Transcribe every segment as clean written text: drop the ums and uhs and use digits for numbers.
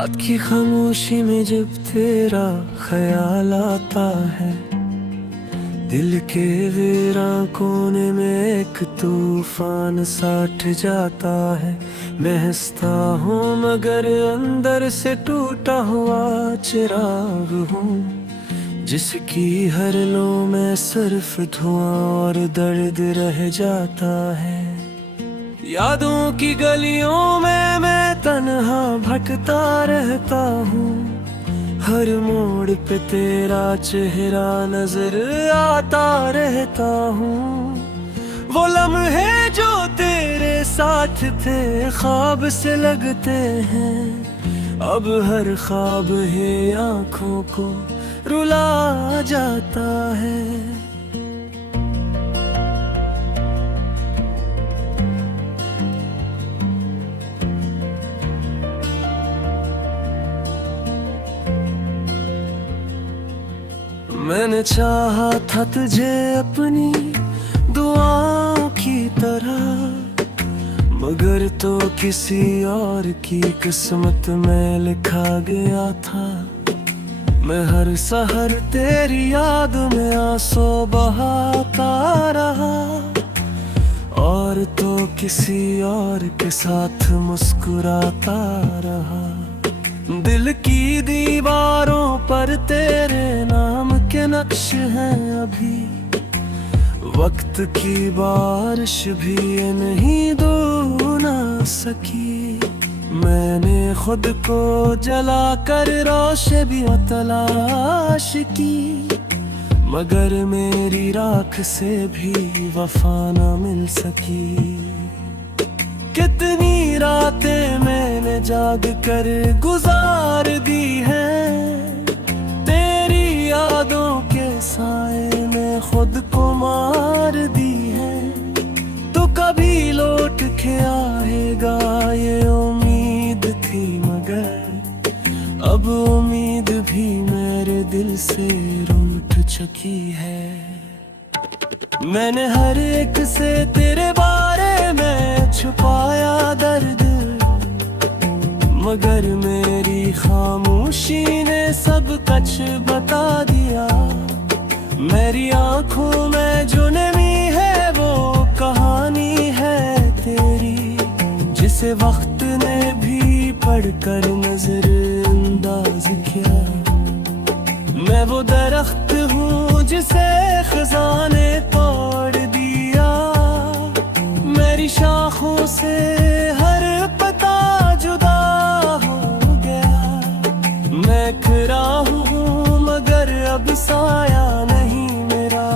रात की खामोशी में जब तेरा ख्याल आता है, दिल के वीरान कोने में एक तूफान सा उठ जाता है। मैं हंसता हूँ मगर अंदर से टूटा हुआ चिराग हूँ, जिसकी हर लो में सिर्फ धुआं और दर्द रह जाता है। यादों की गलियों में मैं तन्हा भटकता रहता हूँ, हर मोड़ पे तेरा चेहरा नजर आता रहता हूँ। वो लम्हे जो तेरे साथ थे ख्वाब से लगते हैं, अब हर ख्वाब ही आँखों को रुला जाता है। मैंने चाहा था तुझे अपनी दुआओं की तरह, मगर तो किसी और की किस्मत में लिखा गया था। मैं हर सहर तेरी याद में आंसू बहाता रहा, और तो किसी और के साथ मुस्कुराता रहा। दिल की दीवारों पर तेरे नाम के नक्श हैं अभी, वक्त की बारिश भी ये नहीं धो ना सकी। मैंने खुद को जला कर रोशनी भी तलाश की, मगर मेरी राख से भी वफा न मिल सकी। कितनी रातें मैंने जाग कर गुजार दी हैं, तेरी यादों के साए में खुद को मार दी है। तो कभी लौट के आएगा ये उम्मीद थी, मगर अब उम्मीद भी मेरे दिल से रूठ चुकी है। मैंने हर एक से तेरे बारे में छुपाया दर्द, मगर मेरी खामोशी ने सब कुछ बता दिया। मेरी आंखों में जो नमी है वो कहानी है तेरी, जिसे वक्त ने भी पढ़कर नजरअंदाज किया। मैं वो दरख्त हूँ जिसे खज़ां ने तोड़ दिया, मेरी शाखों से हर पता जुदा हो गया। मैं खरा हूँ मगर अब साया नहीं मेरा,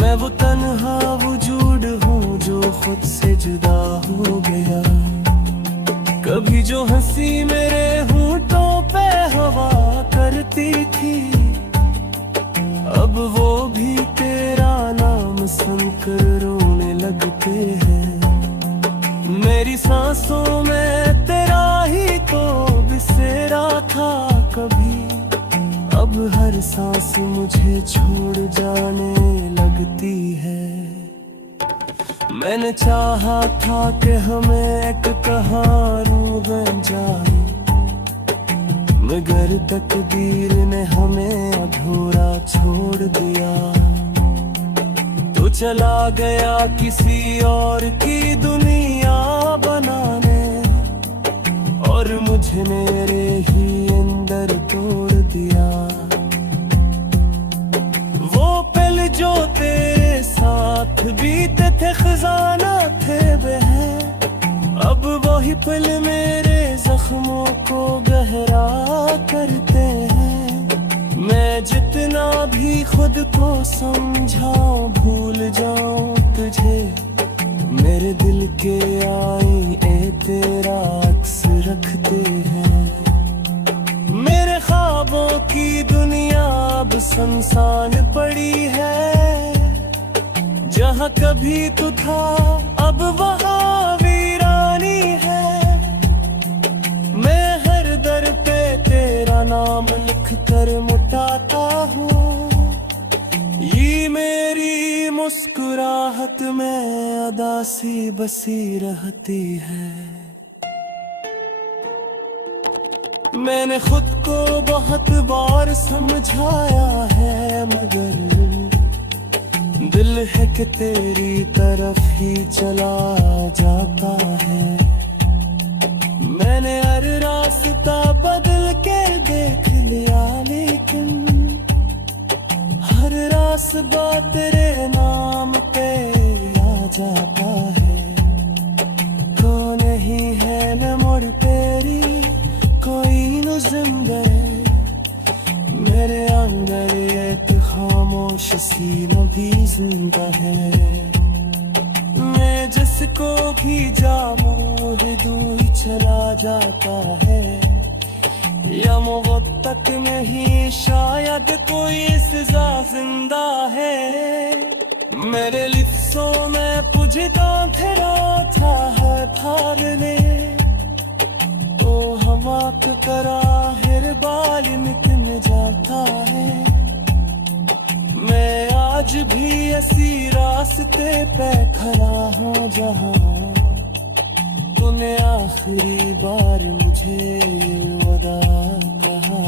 मैं वो तन्हा वजूद हूँ जो खुद से जुदा हो गया। कभी जो हंसी मेरे होंठों पे हवा करती थी, अब वो भी तेरा नाम सुनकर रोने लगते हैं। मेरी सांसों में तेरा ही तो बसेरा था कभी, अब हर सांस मुझे छोड़ जाने लगती है। मैंने चाहा था कि हमें एक कहानी बन जाए, मगर तकदीर ने हमें अधूरा छोड़ दिया। तो चला गया किसी और की दुनिया बनाने, और मुझे मेरे ही अंदर तोड़ दिया। वो पल जो तेरे साथ बीते थे खजाना थे बहन, अब वही पल मेरे जख्मों को गहरा करते हैं। मैं जितना भी खुद को समझाऊं भूल जाऊं तुझे, मेरे दिल के आईने तेरा अक्स रखते हैं। मेरे ख्वाबों की दुनिया अब सुनसान पड़ी है, जहाँ कभी तू था अब वहाँ वीरानी है। मैं हर दर पे तेरा नाम लिख कर मुटाता हूँ, ये मेरी मुस्कुराहट में अदा सी बसी रहती है। मैंने खुद को बहुत बार समझाया है, मगर दिल है कि तेरी तरफ ही चला जाता है। मैंने हर रास्ता बदल के देख लिया, लेकिन हर रास्ता तेरे नाम पे आ जाता है। तो नहीं है न मुड़ पेरी कोई न जिंदगी मेरे अंदर, एक खामोश सी नबी जिंदा है। मैं जिसको भी जामूं है दूर चला जाता है, या मोहब्बत में ही शायद कोई सजा जिंदा है। मेरे लिप्सों में पुजता फिरा था हर थार ने, तो हवा के करा हर बाल मिटन जाता है। मैं आज भी ऐसी रास्ते पे खड़ा हूँ जहाँ तूने आखिरी बार मुझे वदा कहा।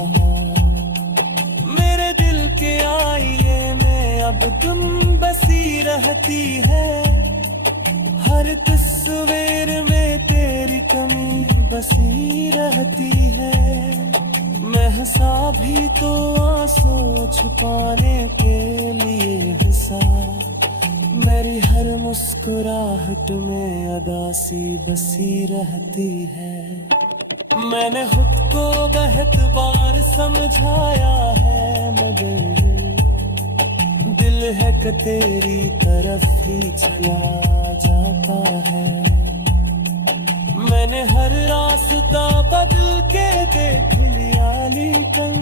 मेरे दिल के आईने में अब तुम बसी रहती है, हर तस्वीर में तेरी कमी बसी रहती है। मैं हंसा भी तो आंसू छुपाने के लिए हंसा, मेरी हर मुस्कुराहट में अदासी बसी रहती है। मैंने खुद को बहुत बार समझाया है, मगर दिल है कि तेरी तरफ ही चला जाता है। मैंने हर रास्ता बदल के देख लिया, लेकिन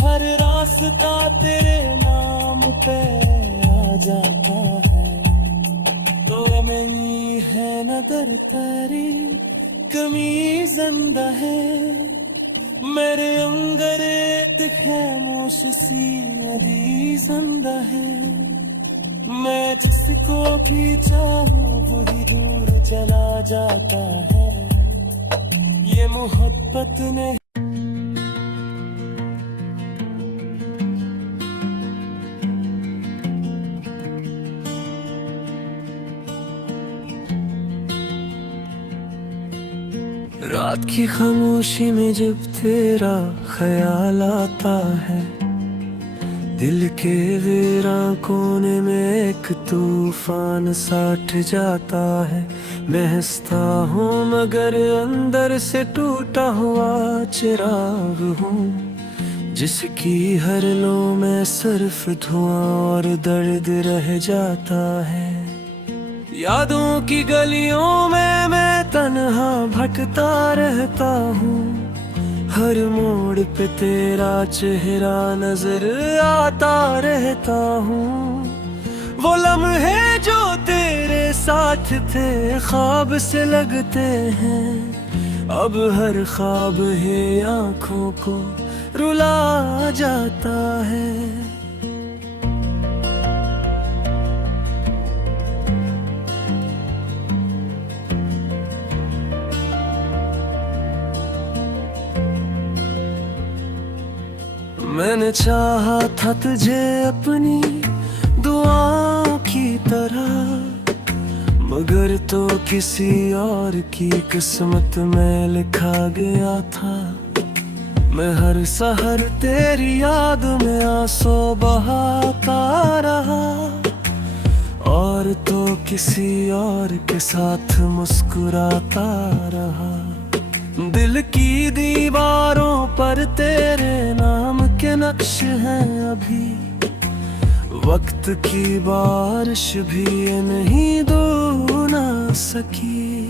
हर रास्ता तेरे नाम पे आ जाता है। तो नहीं है नगर तेरी कमी जिंदा है, मेरे अंदर एक खामोश सी नदी जिंदा है। मैं जिसको भी चाहूँ वही दूर चला जाता है, ये मोहब्बत ने। रात की खामोशी में जब तेरा ख्याल आता है, दिल के वीरान कोने में एक तूफान सा उठ जाता है। मैं हंसता हूँ मगर अंदर से टूटा हुआ चिराग हूँ, जिसकी हर लो में सिर्फ धुआं और दर्द रह जाता है। यादों की गलियों में मैं तन्हा भटकता रहता हूँ, हर मोड़ पे तेरा चेहरा नजर आता रहता हूँ। वो लम्हे जो तेरे साथ थे ख्वाब से लगते हैं, अब हर ख्वाब है आँखों को रुला जाता है। मैंने चाहा था तुझे अपनी दुआओं की तरह, मगर तो किसी और की किस्मत में लिखा गया था। मैं हर सहर तेरी याद में आंसू बहाता रहा, और तो किसी और के साथ मुस्कुराता रहा। दिल की दीवारों पर तेरे नाम के नक्श हैं अभी, वक्त की बारिश भी ये नहीं धो ना सकी।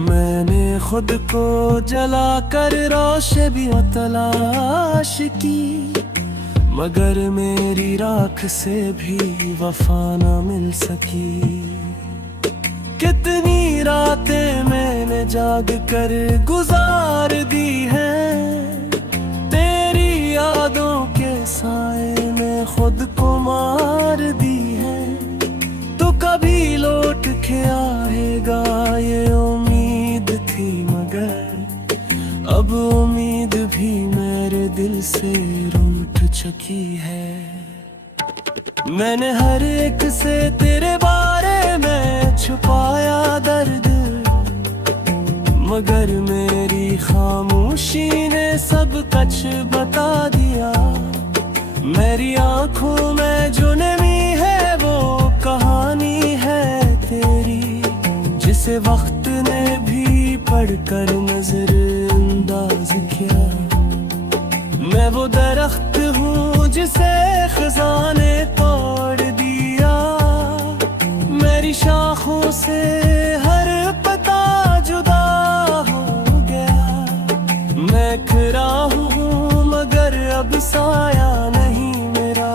मैंने खुद को जला कर रोशनी भी तलाश की, मगर मेरी राख से भी वफा न मिल सकी। कितनी रातें मैंने जाग कर गुजार दी हैं, तेरी यादों के साए में खुद को मार दी है। तो कभी लौट के आएगा ये उम्मीद थी, मगर अब उम्मीद भी मेरे दिल से रूठ चुकी है। मैंने हर एक से तेरे बारे में छुपाया दर्द, मगर मेरी खामोशी ने सब कुछ बता दिया। मेरी आंखों में जो नमी है वो कहानी है तेरी, जिसे वक्त ने भी पढ़कर नजरअंदाज किया। मैं वो दरख्त हूँ जिसे खज़ां ने तोड़ दिया। मेरी शाखों से हर पता जुदा हो गया। मैं खरा हूँ मगर अब साया नहीं मेरा।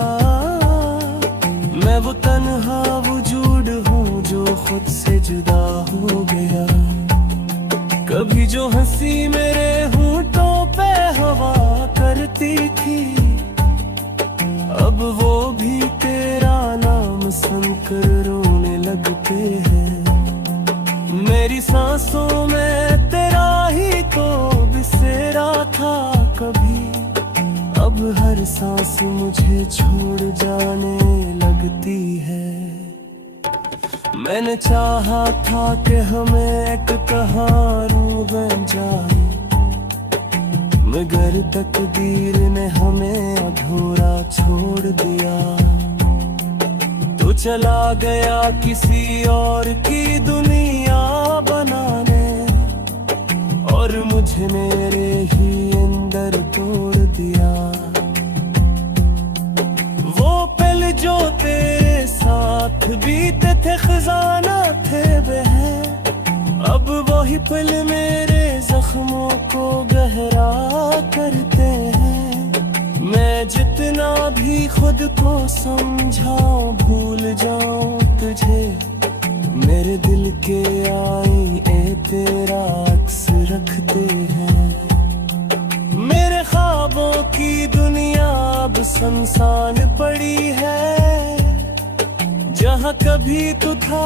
मैं वो तन्हा वजूद हूँ जो खुद से जुदा हो गया। कभी जो हंसी मेरे होंठों पे हवा करती थी, अब वो भी तेरा नाम सुनकर रोने लगते हैं। मेरी सांसों में तेरा ही तो बसेरा था कभी, अब हर सांस मुझे छोड़ जाने लगती है। मैंने चाहा था कि हमें एक कहानी बन जाए, मगर तकदीर ने हमें अधूरा छोड़ दिया। तो चला गया किसी और की दुनिया बनाने, और मुझे मेरे ही अंदर तोड़ दिया। वो पल जो तेरे साथ बीते थे खजाना थे बहन, अब वही पल मेरे जख्मों को गहरा करते हैं। मैं जितना भी खुद को समझाऊं भूल जाऊं तुझे, मेरे दिल के आईने तेरा अक्स रखते हैं। मेरे ख्वाबों की दुनिया अब सुनसान पड़ी है। जहाँ कभी तू था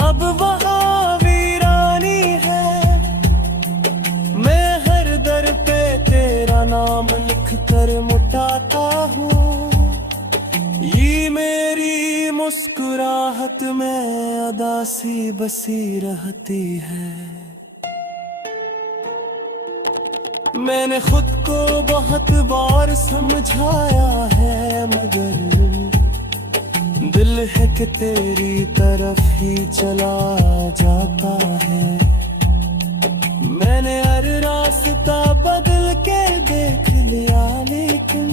अब वहाँ वीरानी है। मैं हर दर पे तेरा नाम लिख कर मुटाता हूँ। ये मेरी मुस्कुराहट में अदासी बसी रहती है। मैंने खुद को बहुत बार समझाया है, मगर दिल है कि तेरी तरफ ही चला जाता है। मैंने हर रास्ता बदल के देख लिया, लेकिन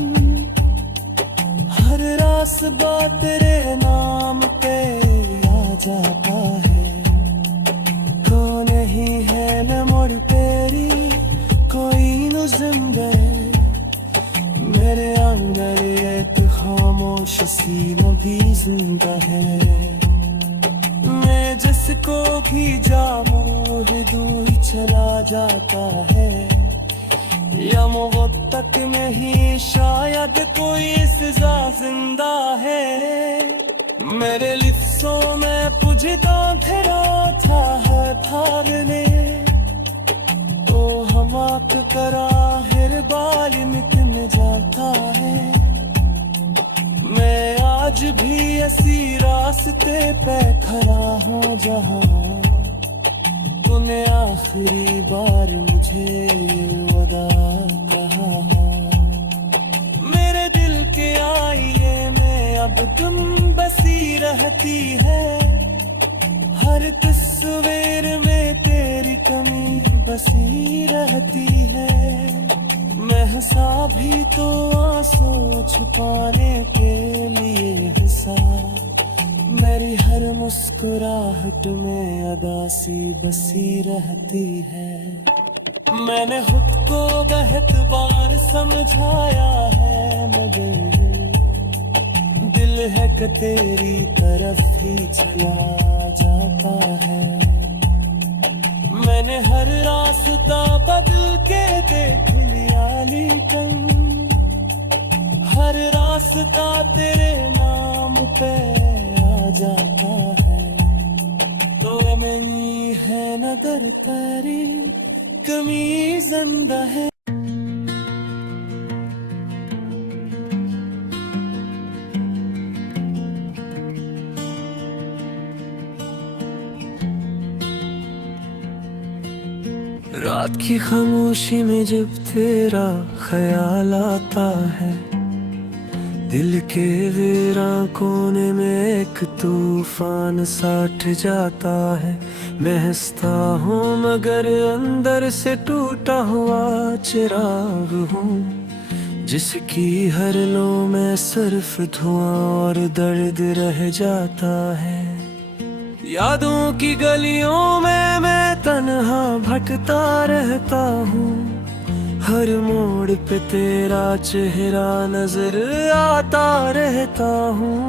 हर रास्ता तेरे नाम पे आ जाता है। तो नहीं है न मुड़ पेरी कोई न जिंदगी, मेरे अंदर एक खामोश सीना भी जिंदा है। मैं जिसको भी जाऊं दूर चला जाता है, या मोहब्बत में ही शायद कोई सजा जिंदा है। मेरे लिप्सों में पुजता तेरा था थारने, तो हम आप करा हर बाल मिटन जाता है। मैं आज भी ऐसी रास्ते पे खड़ा हूँ जहाँ तूने आखिरी बार मुझे वदा कहा। मेरे दिल के आईने में अब तुम बसी रहती है। हर तस्वीर में तेरी कमी बसी रहती है। मैं हंसा भी तो आंसू छुपाने के लिए हंसा। मेरी हर मुस्कुराहट में अदासी बसी रहती है। मैंने खुद को बहुत बार समझाया है, मगर दिल है कि तेरी तरफ ही चला जाता है। मैंने हर रास्ता बदल के देख लिया, लेकिन हर रास्ता तेरे नाम पे आ जाता है। तो मेरी है नजर तेरी कमी जिंदा है। रात की खामोशी में जब तेरा ख्याल आता है, दिल के वीरान कोने में एक तूफान साठ जाता है। मैं हंसता हूँ मगर अंदर से टूटा हुआ चिराग हूँ, जिसकी हर लो में सिर्फ धुआं और दर्द रह जाता है। यादों की गलियों में मैं तन्हा भटकता रहता हूँ, हर मोड़ पे तेरा चेहरा नजर आता रहता हूँ।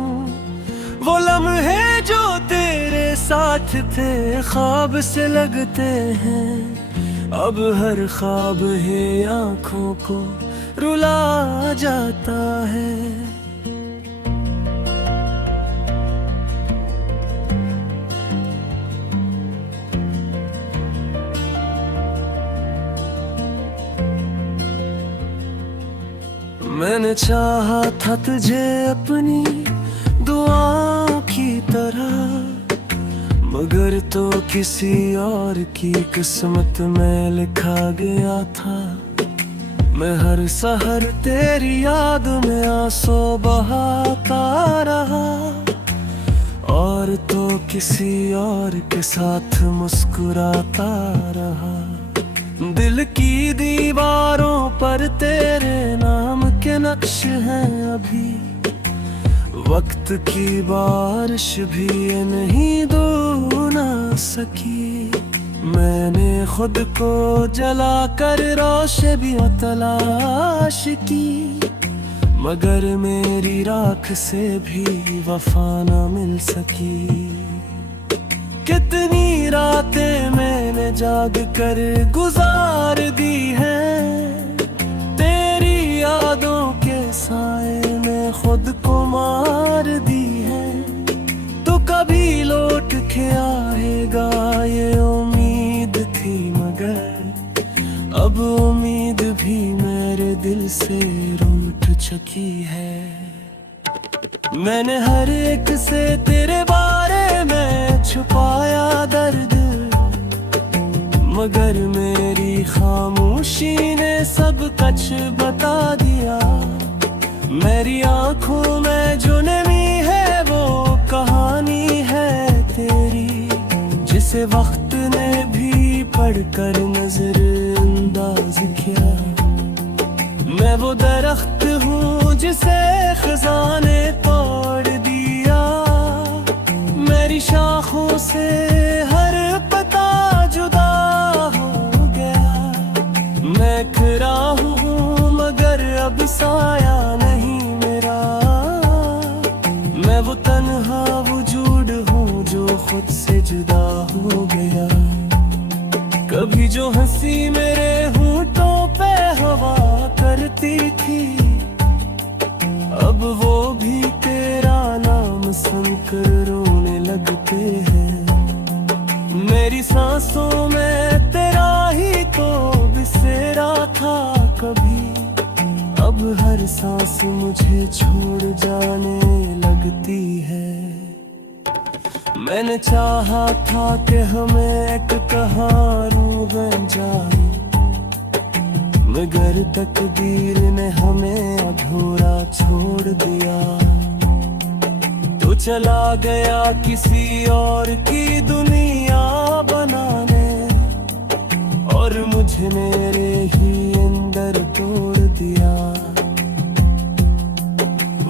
वो लम्हे जो तेरे साथ थे ख्वाब से लगते हैं, अब हर ख्वाब है आँखों को रुला जाता है। मैंने चाहा था तुझे अपनी दुआओं की तरह, मगर तो किसी और की किस्मत में लिखा गया था। मैं हर सहर तेरी याद में आंसू बहाता रहा, और तो किसी और के साथ मुस्कुराता रहा। दिल की दीवारों पर तेरे नाम के नक्श हैं अभी, वक्त की बारिश भी ये नहीं धो ना सकी। मैंने खुद को जला कर रोशे भी तलाश की, मगर मेरी राख से भी वफा न मिल सकी। कितनी रातें मैंने जाग कर गुजार दी हैं, तेरी यादों के साए में खुद को मार दी है। तो कभी लौट के आएगा ये उम्मीद थी, मगर अब उम्मीद भी मेरे दिल से रूठ चुकी है। मैंने हर एक से तेरे बारे में छुपाया दर्द, मगर मेरी खामोशी ने सब कुछ बता दिया। मेरी आंखों में जो नमी है वो कहानी है तेरी, जिसे वक्त ने भी पढ़कर नजरअंदाज किया। मैं वो दरख्त हूँ जिसे खज़ां ने तोड़ दिया, मेरी शाखों से हर पता जुदा हो गया। मैं खरा हूँ मगर अब साया नहीं मेरा, मैं वो तन्हा वजूद हूँ जो खुद से जुदा हो गया। कभी जो हंसी मेरे होठों पे हवा करती थी, अब वो भी तेरा नाम सुनकर रोने लगते हैं। मेरी सांसों में तेरा ही तो बसेरा था कभी, अब हर सांस मुझे छोड़ जाने लगती है। मैंने चाहा था कि हमें एक कहानी बन जाए, मगर तकदीर ने हमें अधूरा छोड़ दिया। तू चला गया किसी और की दुनिया बनाने, और मुझे मेरे ही अंदर तोड़ दिया।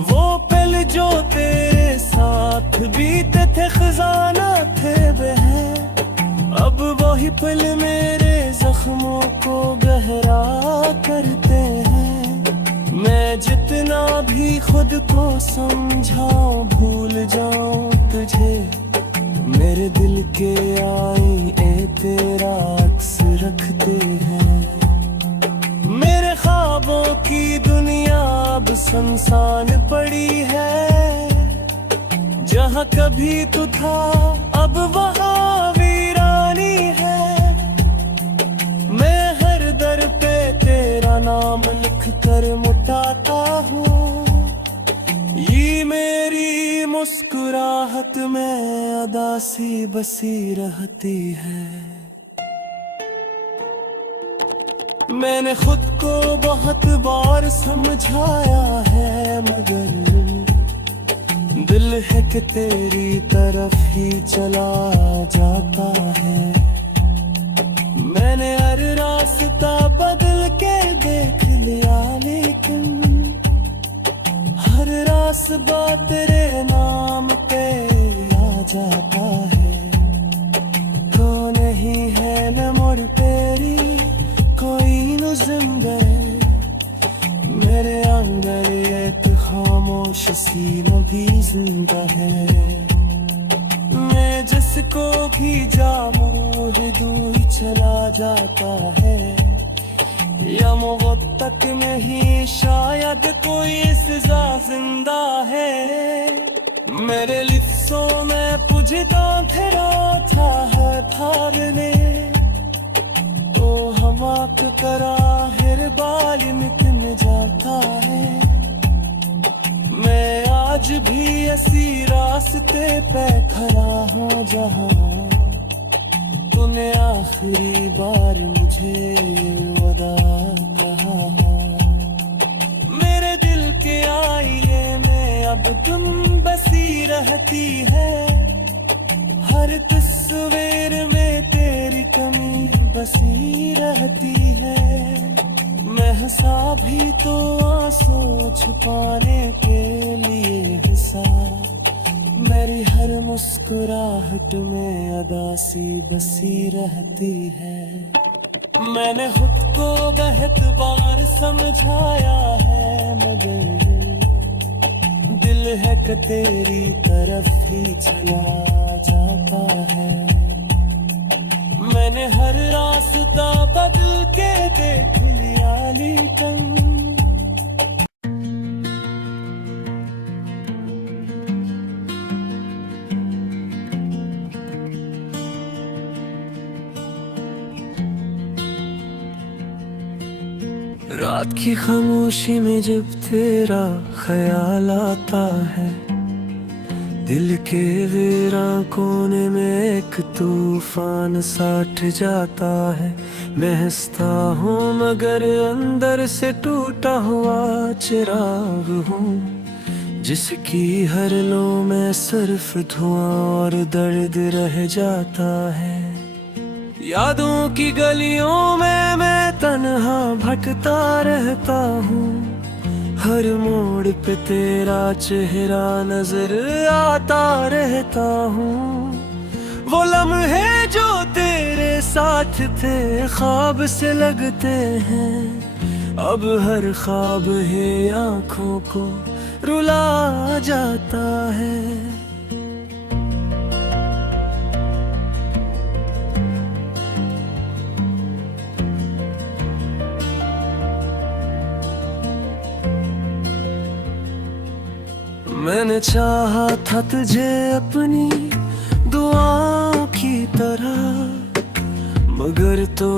वो पल जो तेरे साथ बीते थे खजाना थे बहन, अब वही पल मेरे जख्मों को गहरा करते हैं। मैं जितना भी खुद को समझाऊं भूल जाऊं तुझे, मेरे दिल के आई ए तेरा अक्स रखते हैं। मेरे ख्वाबों की दुनिया अब सुनसान पड़ी है, जहाँ कभी तू था अब वहाँ वीरानी है। मैं हर दर पे तेरा नाम लिख कर मुटाता हूँ, ये मेरी मुस्कुराहट में अदा सी बसी रहती है। मैंने खुद को बहुत बार समझाया है, मगर दिल है कि तेरी तरफ ही चला जाता है। मैंने हर रास्ता बदल के देख लिया, लेकिन हर रास्ता तेरे नाम पे आ जाता है। तो नहीं है न मुड़ तेरी कोई न जिंदे, मेरे अंदर एक खामोश सीना भी जिंदा है। मैं जिसको भी जामूं दूर चला जाता है, या मौत तक में ही शायद कोई सजा जिंदा है। मेरे लिप्सों में पुजता तेरा था थारने, तो हवा करा हर बार मिटन जाता है। मैं आज भी ऐसी रास्ते पे खड़ा हूँ जहाँ तूने आखिरी बार मुझे वदा कहा। मेरे दिल के आईने में अब तुम बसी रहती है, हर तस्वीर में तेरी कमी बसी रहती है। मैं हंसा भी तो आंसू छुपाने के लिए हंसा, मेरी हर मुस्कुराहट में अदासी बसी रहती है। मैंने खुद को बहुत बार समझाया है, मगर दिल है कि तेरी तरफ ही चला जाता है। मैंने हर रास्ता बदल के देख लिया, लेकिन रात की खामोशी में जब तेरा ख्याल आता है, दिल के वीरान कोने में एक तूफान सा उठ जाता है। मैं हंसता हूँ मगर अंदर से टूटा हुआ चिराग हूँ, जिसकी हर लो में सिर्फ धुआं और दर्द रह जाता है। यादों की गलियों में मैं तन्हा भटकता रहता हूँ, हर मोड़ पे तेरा चेहरा नजर आता रहता हूँ। वो लम्हे जो तेरे साथ थे ख्वाब से लगते हैं, अब हर ख्वाब ही आँखों को रुला जाता है। मैंने चाहा था तुझे अपनी दुआओं की तरह, मगर तो